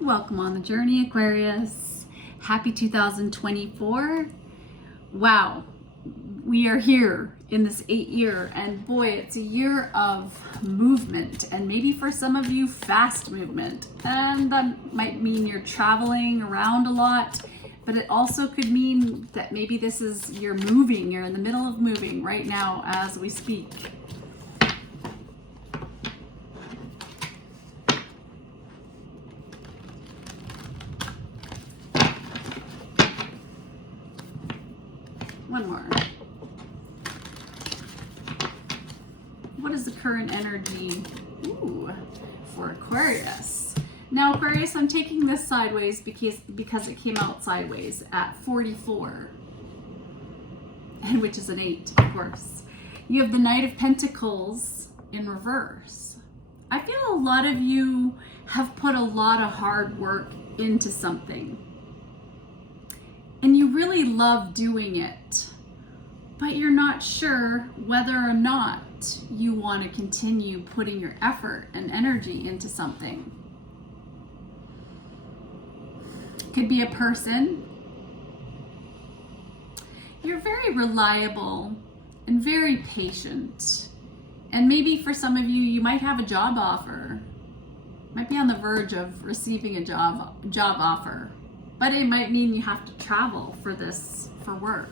Welcome on the journey, Aquarius. Happy 2024. Wow, we are here in this 8-year, and boy, it's a year of movement, and maybe for some of you, fast movement. And that might mean you're traveling around a lot, but it also could mean that maybe you're moving, you're in the middle of moving right now as we speak. One more. What is the current energy for Aquarius? Now, Aquarius, I'm taking this sideways because it came out sideways at 44, and which is an 8, of course. You have the Knight of Pentacles in reverse. I feel a lot of you have put a lot of hard work into something, and you really love doing it, but you're not sure whether or not you want to continue putting your effort and energy into something. Could be a person. You're very reliable and very patient. And maybe for some of you, you might have a job offer. Might be on the verge of receiving a job offer. But it might mean you have to travel for work.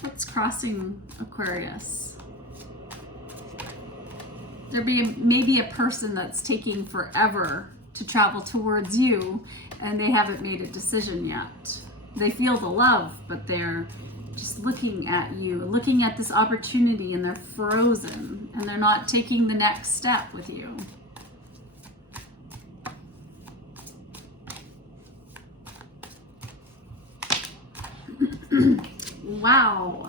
What's crossing Aquarius? There may be a person that's taking forever to travel towards you, and they haven't made a decision yet. They feel the love, but they're just looking at you, looking at this opportunity, and they're frozen, and they're not taking the next step with you. Wow,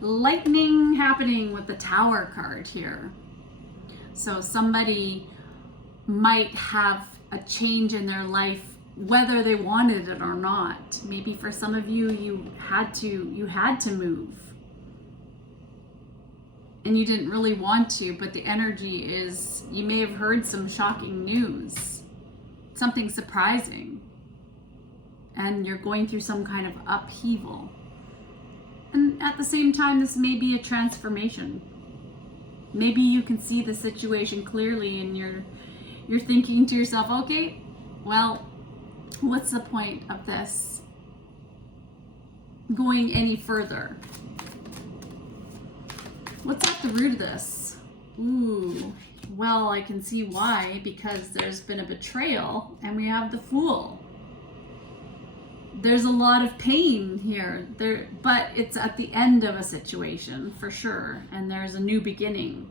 lightning happening with the Tower card here. So somebody might have a change in their life, whether they wanted it or not. Maybe for some of you, you had to move, and you didn't really want to, but the energy is, you may have heard some shocking news, something surprising, and you're going through some kind of upheaval. And at the same time, this may be a transformation. Maybe you can see the situation clearly, and you're thinking to yourself, okay, well, what's the point of this going any further? What's at the root of this? Ooh, well, I can see why, because there's been a betrayal, and we have the Fool. There's a lot of pain here, but it's at the end of a situation for sure, and there's a new beginning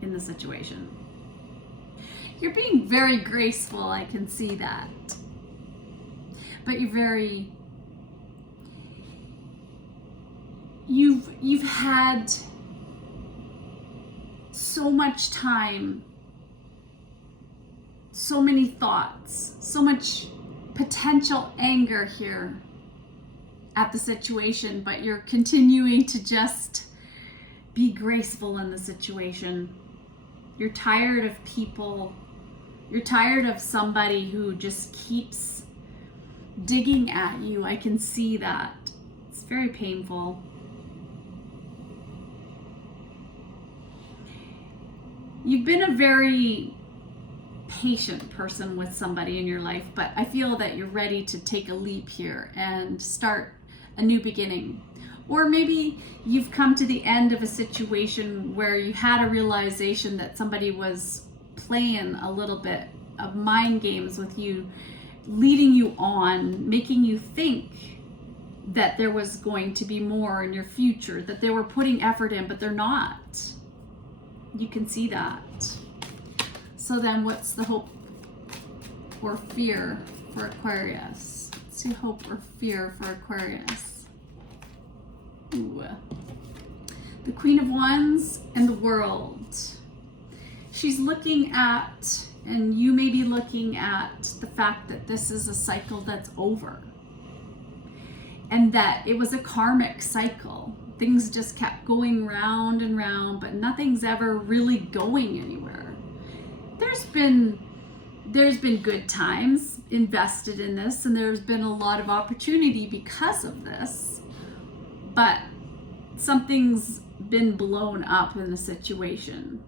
in the situation. You're being very graceful, I can see that. But you've had so much time, so many thoughts, so much potential anger here at the situation, but you're continuing to just be graceful in the situation. You're tired of people. You're tired of somebody who just keeps digging at you. I can see that. It's very painful. You've been a very patient person with somebody in your life, but I feel that you're ready to take a leap here and start a new beginning. Or maybe you've come to the end of a situation where you had a realization that somebody was playing a little bit of mind games with you, leading you on, making you think that there was going to be more in your future, that they were putting effort in, but they're not. You can see that. So then what's the hope or fear for Aquarius? Let's see, hope or fear for Aquarius. Ooh. The Queen of Wands and the World. She's looking at, and you may be looking at, the fact that this is a cycle that's over. And that it was a karmic cycle. things just kept going round and round, but nothing's ever really going anywhere. There's been good times invested in this, and there's been a lot of opportunity because of this, but something's been blown up in the situation,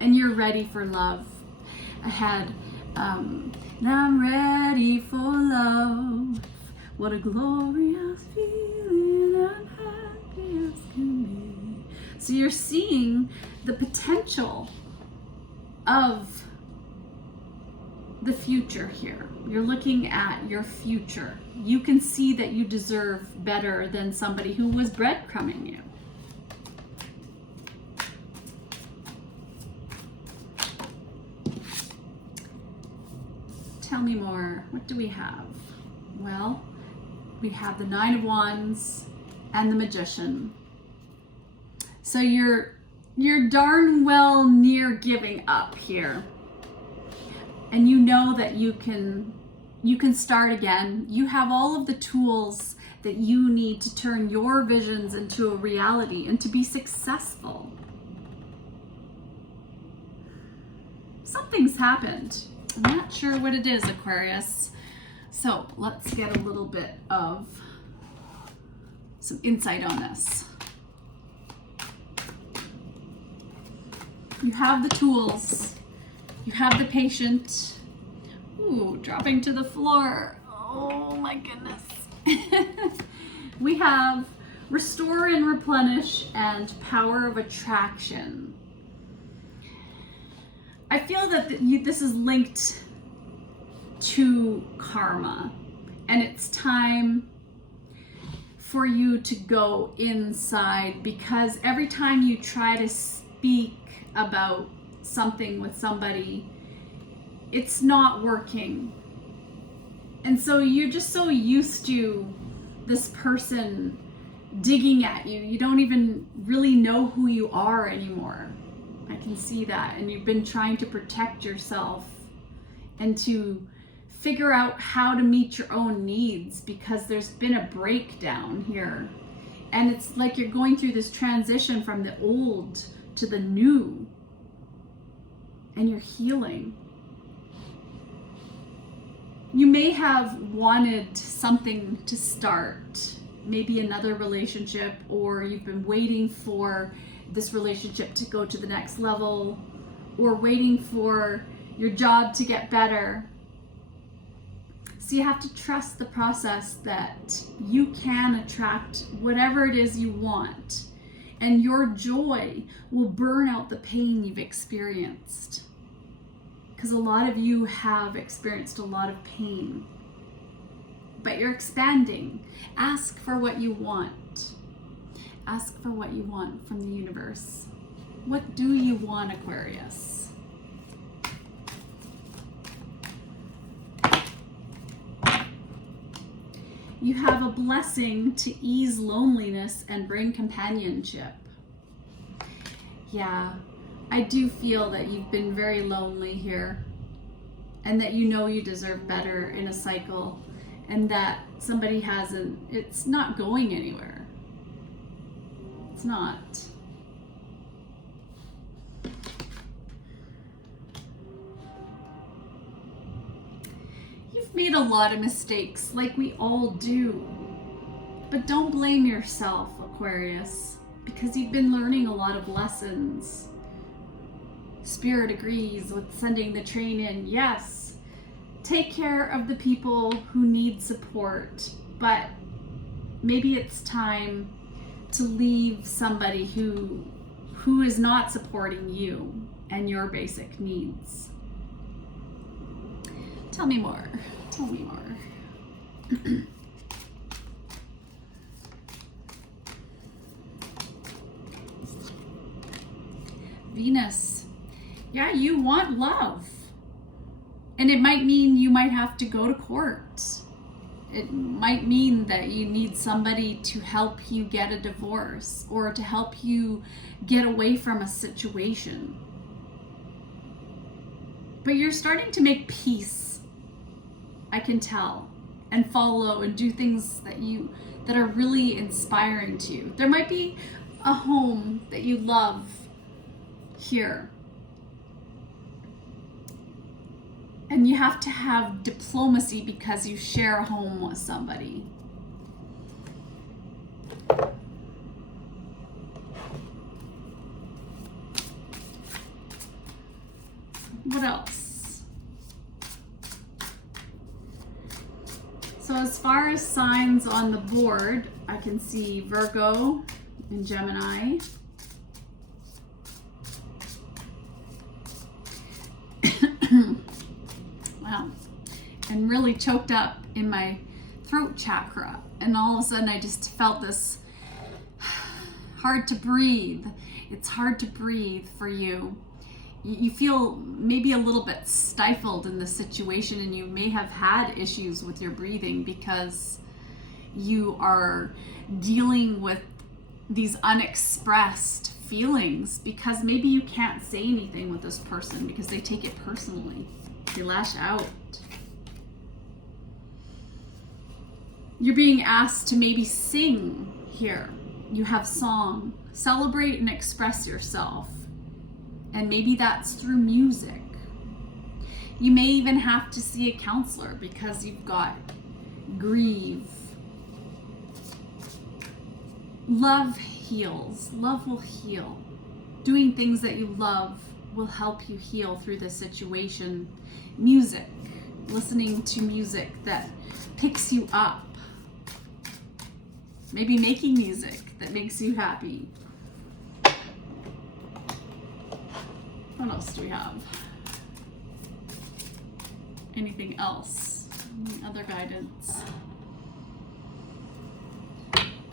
and you're ready for love. I had and I'm ready for love. What a glorious feeling, I'm happy as can be. So you're seeing the potential of the future here. You're looking at your future. You can see that you deserve better than somebody who was breadcrumbing you. Tell me more. What do we have? Well, we have the Nine of Wands and the Magician. So you're darn well near giving up here. And you know that you can start again. You have all of the tools that you need to turn your visions into a reality and to be successful. Something's happened. I'm not sure what it is, Aquarius. So let's get a little bit of some insight on this. You have the tools. You have the patient. Ooh, dropping to the floor. Oh my goodness. We have restore and replenish and power of attraction. I feel that this is linked to karma, and it's time for you to go inside, because every time you try to speak about something with somebody, it's not working. And so you're just so used to this person digging at you, you don't even really know who you are anymore. I can see that. And you've been trying to protect yourself and to figure out how to meet your own needs, because there's been a breakdown here. And it's like you're going through this transition from the old to the new, and you're healing. You may have wanted something to start, maybe another relationship, or you've been waiting for this relationship to go to the next level, or waiting for your job to get better. So you have to trust the process that you can attract whatever it is you want, and your joy will burn out the pain you've experienced. Because a lot of you have experienced a lot of pain, but you're expanding. Ask for what you want. Ask for what you want from the universe. What do you want, Aquarius? You have a blessing to ease loneliness and bring companionship. Yeah, I do feel that you've been very lonely here, and that you know you deserve better in a cycle, and that somebody hasn't, it's not going anywhere. It's not. You've made a lot of mistakes, like we all do. But don't blame yourself, Aquarius, because you've been learning a lot of lessons. Spirit agrees with sending the train in. Yes, take care of the people who need support, but maybe it's time to leave somebody who is not supporting you and your basic needs. Tell me more. Tell me more. Venus. Yeah, you want love. And it might mean you might have to go to court. It might mean that you need somebody to help you get a divorce, or to help you get away from a situation. But you're starting to make peace, I can tell, and follow and do things that that are really inspiring to you. There might be a home that you love here. And you have to have diplomacy because you share a home with somebody. What else? So as far as signs on the board, I can see Virgo and Gemini. Wow. And really choked up in my throat chakra. And all of a sudden I just felt this hard to breathe. It's hard to breathe for you. You feel maybe a little bit stifled in this situation, and you may have had issues with your breathing because you are dealing with these unexpressed feelings, because maybe you can't say anything with this person because they take it personally. They lash out. You're being asked to maybe sing here. You have song. Celebrate and express yourself. And maybe that's through music. You may even have to see a counselor because you've got grieve. Love heals. Love will heal. Doing things that you love will help you heal through this situation. Music. Listening to music that picks you up. Maybe making music that makes you happy. What else do we have? Anything else? Any other guidance?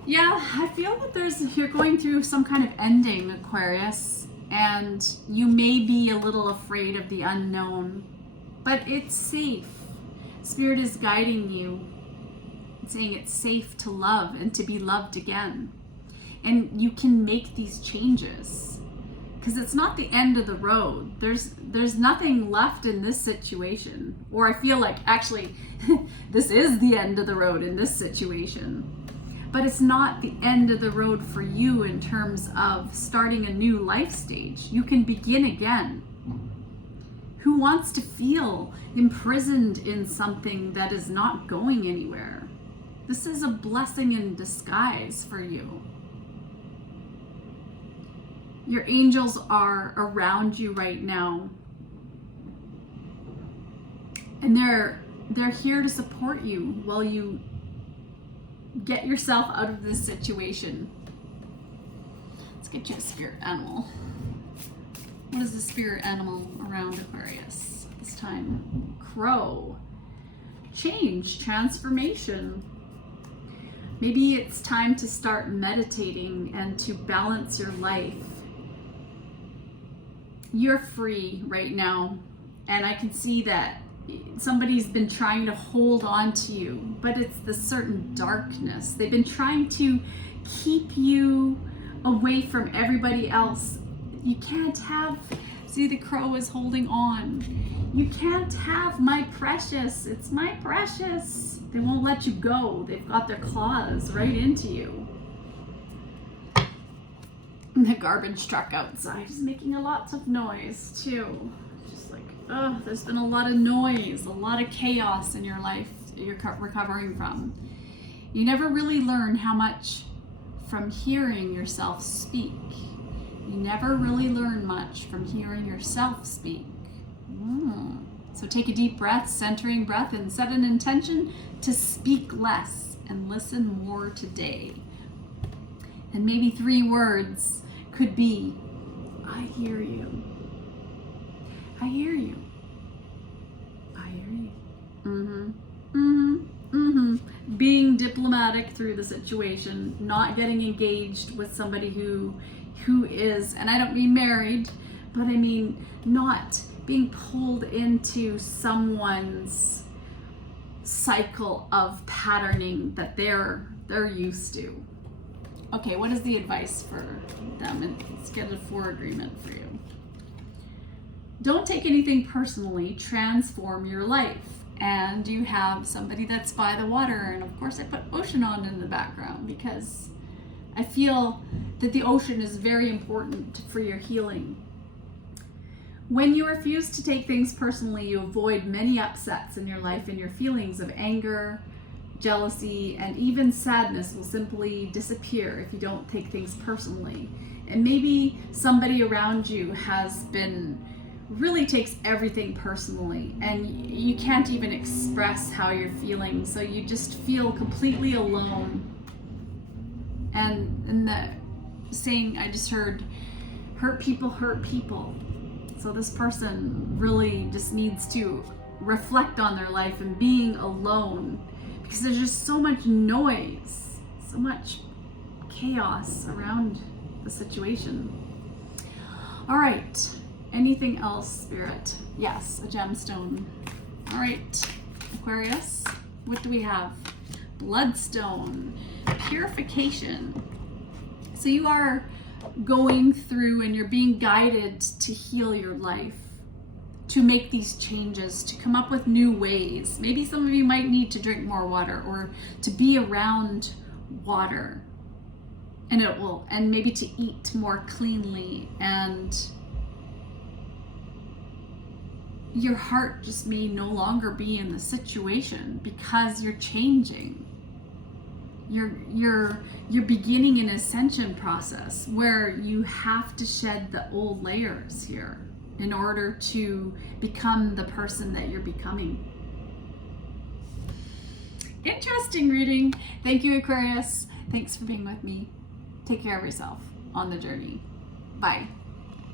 Yeah, I feel that you're going through some kind of ending, Aquarius, and you may be a little afraid of the unknown, but it's safe. Spirit is guiding you, saying it's safe to love and to be loved again. And you can make these changes. Because it's not the end of the road. There's nothing left in this situation. Or I feel like actually this is the end of the road in this situation. But it's not the end of the road for you in terms of starting a new life stage. You can begin again. Who wants to feel imprisoned in something that is not going anywhere? This is a blessing in disguise for you. Your angels are around you right now. And they're here to support you while you get yourself out of this situation. Let's get you a spirit animal. What is the spirit animal around Aquarius this time? Crow. Change, transformation. Maybe it's time to start meditating and to balance your life. You're free right now, and I can see that somebody's been trying to hold on to you, but it's the certain darkness. They've been trying to keep you away from everybody else. You can't have, see, the crow is holding on. You can't have my precious. It's my precious. They won't let you go. They've got their claws right into you. The garbage truck outside is making a lot of noise too. Just like, oh, there's been a lot of noise, a lot of chaos in your life that you're recovering from. You never really learn how much from hearing yourself speak. You never really learn much from hearing yourself speak. So take a deep breath, centering breath, and set an intention to speak less and listen more today. And maybe 3 words could be, I hear you. I hear you. I hear you. Being diplomatic through the situation, not getting engaged with somebody who is, and I don't mean married, but I mean not being pulled into someone's cycle of patterning that they're used to. Okay, what is the advice for them? And let's get a 4 agreement for you. Don't take anything personally. Transform your life. and you have somebody that's by the water. And of course I put ocean on in the background because I feel that the ocean is very important for your healing. When you refuse to take things personally, you avoid many upsets in your life, and your feelings of anger, jealousy, and even sadness will simply disappear if you don't take things personally. And maybe somebody around you really takes everything personally, and you can't even express how you're feeling, so you just feel completely alone. And the saying I just heard, hurt people hurt people. So this person really just needs to reflect on their life and being alone, because there's just so much noise, so much chaos around the situation. All right, anything else, Spirit? Yes, a gemstone. All right, Aquarius, what do we have? Bloodstone, purification. So you are going through and you're being guided to heal your life, to make these changes, to come up with new ways. Maybe some of you might need to drink more water or to be around water, and maybe to eat more cleanly, and your heart just may no longer be in the situation because you're changing. You're beginning an ascension process where you have to shed the old layers here in order to become the person that you're becoming. Interesting reading. Thank you, Aquarius. Thanks for being with me. Take care of yourself on the journey. Bye.